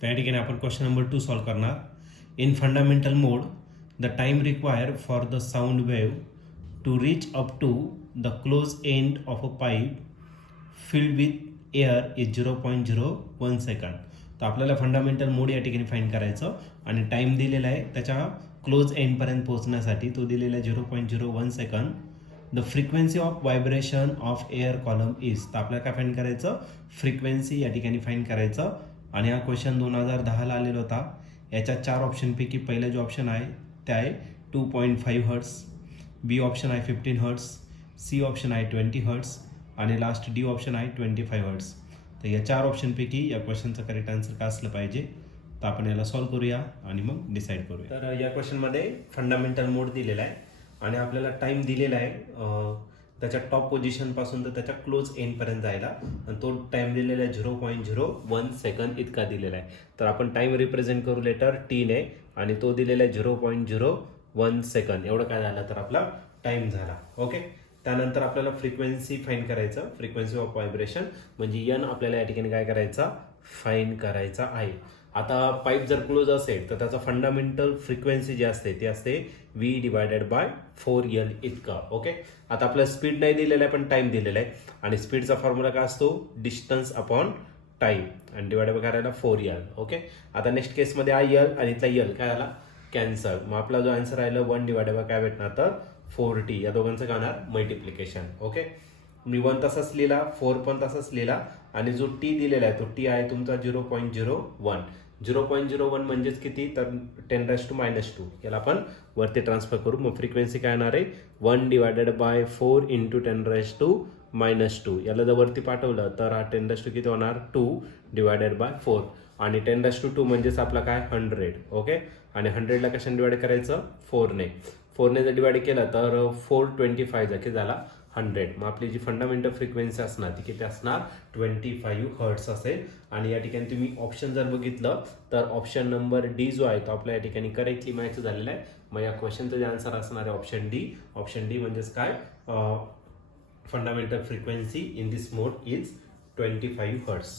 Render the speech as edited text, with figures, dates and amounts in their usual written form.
त्या ठिकाणी आपण क्वेश्चन नंबर 2 सॉल्व करणार. In fundamental mode the time require for the sound wave to reach up to the close end of a pipe filled with air is 0.01 second. तर आपल्याला fundamental मोड या ठिकाणी find करायचं आणि टाईम दिलेला आहे त्याच्या क्लोज एंडपर्यंत पोहोचण्यासाठी, तो दिलेला आहे 0.01 second. The frequency of vibration of air column is. तर आपल्याला काय फाईंड करायचं, फ्रिक्वेन्सी या ठिकाणी फाईंड करायचं. आणि हा क्वेश्चन 2010ला आलेला होता. याच्या 4 ऑप्शनपैकी पहिला जो ऑप्शन आहे ते आहे 2.5 हर्ट्स, बी ऑप्शन आहे 15 हर्ट्स, सी ऑप्शन आहे 20 हर्ट्स आणि लास्ट डी ऑप्शन आहे 25 हर्ट्स. तर या 4 ऑप्शनपैकी या क्वेश्चनचं करेक्ट आन्सर काय असलं पाहिजे, तर आपण याला सॉल्व्ह करूया आणि मग डिसाईड करूया. तर या क्वेश्चनमध्ये फंडामेंटल मोड दिलेला आहे आणि आपल्याला टाईम दिलेला आहे त्याच्या टॉप पोझिशनपासून तर त्याच्या क्लोज एंडपर्यंत जायला, आणि तो टाईम दिलेला आहे 0.01 सेकंद इतका दिलेला आहे. तर आपण टाईम रिप्रेझेंट करू लेटर टीने आणि तो दिलेला आहे 0.01 सेकंद. एवढं काय झालं तर आपला टाईम झाला. ओके. त्यानंतर आपल्याला फ्रिक्वेन्सी फाईंड करायचं, फ्रिक्वेन्सी ऑफ व्हायब्रेशन म्हणजे एन आपल्याला या ठिकाणी काय करायचा, फाईंड करायचा आहे. आता पाईप जर क्लोज असेल तर त्याचा फंडामेंटल फ्रिक्वेन्सी जी असते ती असते V/4L इतका. ओके. आता आपल्याला स्पीड नाही दिलेला आहे पण टाइम दिलेला आहे आणि स्पीडचा फॉर्म्युला काय असतो, डिस्टन्स अपॉन टाइम आणि डिवाइड बाय करायला 4L. ओके. आता नेक्स्ट केसमध्ये IL आणि इथला L काय आला, कॅन्सल. मग आपला जो आन्सर राहिला 1 डिवाइड बाय काय भेटणार तर 4T. या दोघांचं काय होणार, मल्टिप्लिकेशन. ओके. मी 1 तसाच लिहिला, 4 पण तसाच लिहिला आणि जो T दिलेला आहे तो T आहे तुमचा 0.01. 0.01 म्हणजेच किती तर 10⁻². याला आपण वरती ट्रान्सफर करू. मग फ्रिक्वेन्सी काय येणार आहे 1 डिवायडेड बाय 4 इंटू 10⁻². याला जर वरती पाठवलं तर हा 10⁻² किती होणार 2 डिवायडेड बाय 4 आणि 10⁻² म्हणजेच आपला काय 100. ओके. आणि 100ला कशाने डिवाइड करायचं 4ने. 4ने जर डिवाइड केलं तर 425 किती झाला 100. मग आपली जी फंडामेंटल फ्रिक्वेन्सी असणार ती किती असणार 25 हर्ट्स असेल. आणि या ठिकाणी तुम्ही ऑप्शन जर बघितलं तर ऑप्शन नंबर डी जो आहे तो आपल्या या ठिकाणी करेक्टली मॅच झालेला आहे. मग या क्वेश्चनचं जे आन्सर असणार आहे ऑप्शन डी. ऑप्शन डी म्हणजेच काय, fundamental frequency in this mode is 25 hertz.